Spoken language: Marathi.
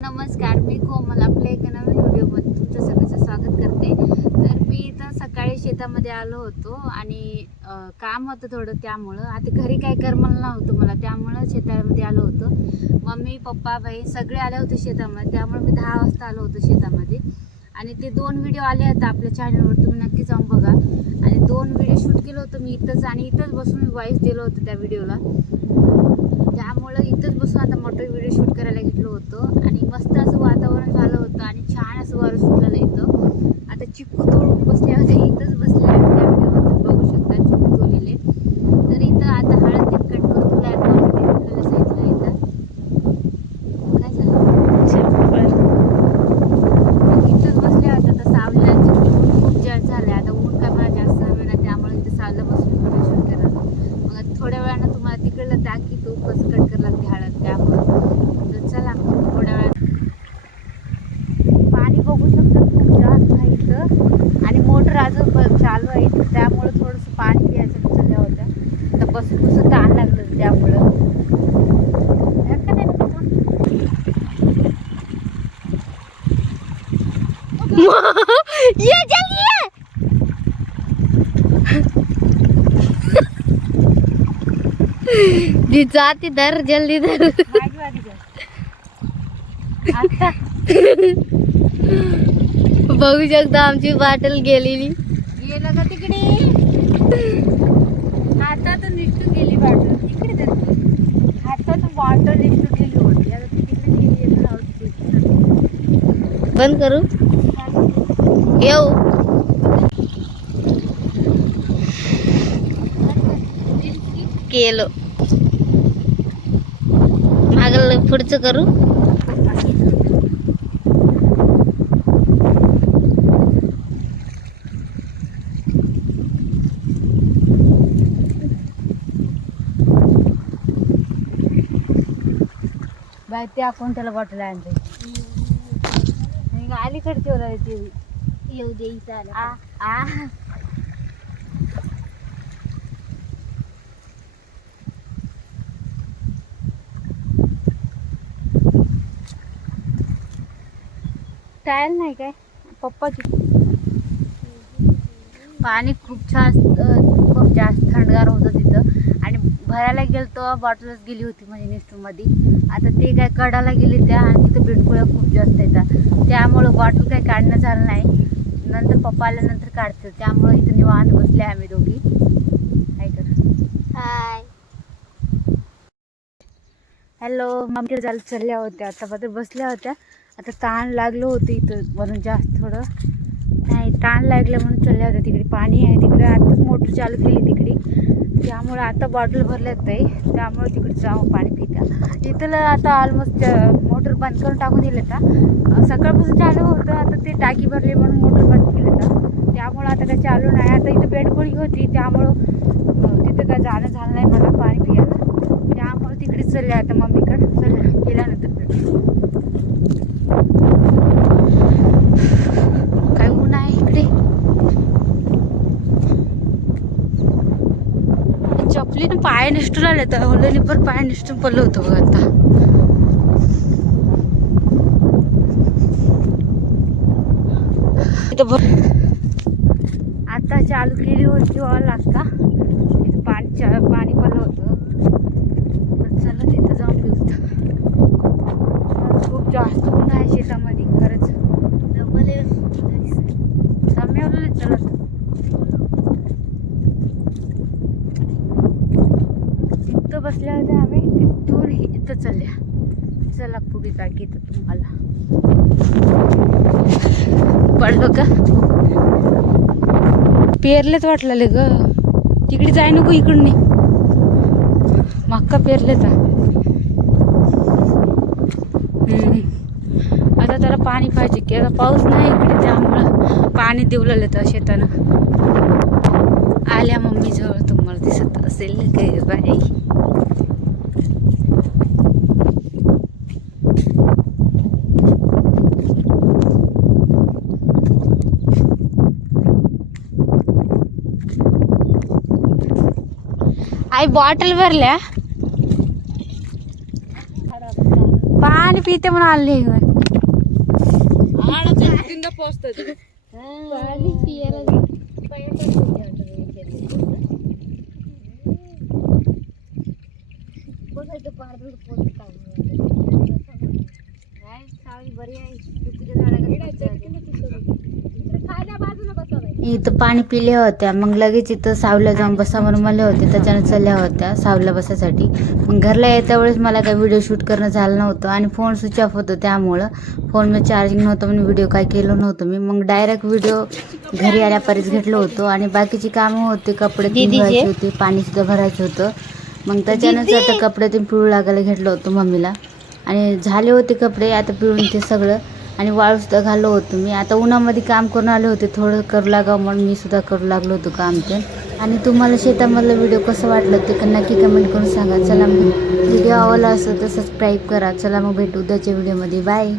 नमस्कार, मी कोमल आपल्या एका नवीन व्हिडिओमध्ये तुमचं सगळ्यांचं स्वागत करते. तर मी इथं सकाळी शेतामध्ये आलो होतो आणि काम होतं थोडं, त्यामुळं आता घरी काही करमलं नव्हतं मला, त्यामुळं शेतामध्ये आलो होतो. मम्मी पप्पा बहीण सगळे आले होते शेतामध्ये, त्यामुळे मी 10 वाजता आलो होतो शेतामध्ये. आणि ते 2 व्हिडिओ आले आहेत आपल्या चॅनलवर, तुम्ही नक्की जाऊन बघा. आणि 2 व्हिडिओ शूट केलं होतं मी इथंच, आणि इथंच बसून मी वॉइस दिलं होतं त्या व्हिडिओला. त्यामुळं इथंच बसून आता मोठं व्हिडिओ शूट करायला घेतलं होतं. आणि मस्त असं वातावरण झालं होतं आणि छान असं वारं सुटलेलं इथं. आता चिक्कू तोडून बसल्या होत्या, इथंच बसल्या आणि त्या व्हिडिओमध्ये बघू शकता चिक्कू तोडलेले. तर इथं आता हळद कट करून तुला इकडल्या साईडला इथं काय झालं इथंच बसल्या होत्या. आता सावलीला चिक्कू खूप जास्त झाले, आता ऊन काय मला जास्त हवे ना, त्यामुळे इथं सावलीला बसून व्हिडिओ शूट करायला. मग थोड्या वेळानं तुम्हाला तिकडलं दाखवतो कसं कट करायला लागते हळद, त्यामुळे तर चला थोड्या वेळात. पाणी बघू शकता खूप जास्त आहे इथं, आणि मोटर अजून चालू आहे इथं, त्यामुळं थोडंसं पाणी प्यायचं चालल्या होत्या. तर बसून बसून ताण लागलं त्यामुळं. ये जल्दी ये. जी जाती धर जल्दी धर. आता बघू शकता आमची बाटल गेलेली. गेलं का तिकडे? हातातून निष्ठू गेली बाटल, तिकडे तर हातातून बॉटल निष्ठू गेली होती, आता तिकडे गेली. बंद करू येऊ. केलं मागल पुढचं करू. बाय ते आपण त्याला बॉटल आणते अलीकडे ठेवला ते येऊ दे इथं आ. टायल नाही काय पप्पाची. पाणी खूप जास्त थंडगार होतं तिथं, आणि भरायला गेलं तेव्हा बॉटलच गेली होती म्हणजे निष्ठूमध्ये. आता ते काय कडाला गेली त्या, आणि तिथं बिटकुळ्या खूप जास्त येतात, त्यामुळं बॉटल काही काढणं झालं नाही. नंतर पप्पा आल्यानंतर काढते, त्यामुळं इथं निवांत बसले आम्ही दोघी. हाय कर हाय हॅलो. मम्मी चालल्या होत्या, आता बदल बसल्या होत्या. आता ताण लागलं होतं इथं म्हणून जास्त थोडं नाही, ताण लागलं म्हणून चालल्या होत्या. तिकडे पाणी आहे तिकडे, आताच मोटर चालू केली तिकडे, त्यामुळे आता बॉटल भरल्यात नाही, त्यामुळे तिकडे जाऊन पाणी पिता. इथं आता ऑलमोस्ट मोटर बंद करून टाकून दिले का. सकाळपासून चालू होतं, आता ते टाकी भरली म्हणून मोटर बंद केली का, त्यामुळं आता काय चालू नाही. आता इथं बेडखोळी होती, त्यामुळं तिथं काय जाणं झालं नाही मला पाणी पियायला, त्यामुळे तिकडेच चालले आता मम्मीकडे. चला गेल्यानंतर काय ऊन आहे इकडे. चपलीने पाय निष्ठून आले तर ओलेली, पण पाय निष्ठून पडलं होतं बघ. आता चालू केली होती ऑल, आता तिथं पाणी पडलं होतं. चला तिथं जाऊन पिऊ. खूप जास्त ऊन आहे शेतामध्ये खरंच. साम्यावलं चलत तिथं बसल्या होत्या आम्ही, तिथून इथं चालल्या. चला पुढे दाखवतो तुम्हाला. पडलो का पेरलेच वाटले ग, तिकडे जाय नको, इकडून नाही मक्का पेरलेच. आता त्याला पाणी पाहिजे की, आता पाऊस नाही इकडे, त्यामुळं पाणी देवलेलं तर शेतानं. आल्या मम्मी जवळ, तुम्हाला दिसत असेल काय बाई. आई बॉटल भरल्या पाणी पीते म्हणून आले. तीनदा पोहोचतात पाणी पियाला इथं पाणी पिल्या होत्या, मग लगेच इथं सावल्या जाऊन बसा म्हणून म्हणले होते, त्याच्यानं चल्या होत्या सावल्या बसासाठी. मग घरला येत्या वेळेस मला काही व्हिडिओ शूट करणं झालं नव्हतं आणि फोन स्विच ऑफ होतं, त्यामुळं फोनमध्ये चार्जिंग नव्हतं म्हणून व्हिडिओ काय केलं नव्हतं मी. मग डायरेक्ट व्हिडिओ घरी आल्यापर्यंत घेतलं होतं आणि बाकीची कामं होते, कपडे धुवायचे होते, पाणी सुद्धा भरायचं होतं. मग त्याच्यानंतर आता कपडे ते पिळू लागायला घेतलं होतं मम्मीला आणि झाले होते कपडे आता पिळून ते सगळं आणि वाळू सुद्धा घाललो होतो मी. आता उन्हामध्ये काम करून आले होते, थोडं करू लागावं म्हणून मी सुद्धा करू लागलो होतो काम ते. आणि तुम्हाला शेतामधलं व्हिडिओ कसं वाटलं ते नक्की कमेंट करून सांगा. चला, व्हिडिओ आवडला असेल तर सबस्क्राईब करा. चला मग भेटू उद्याच्या व्हिडिओमध्ये. बाय.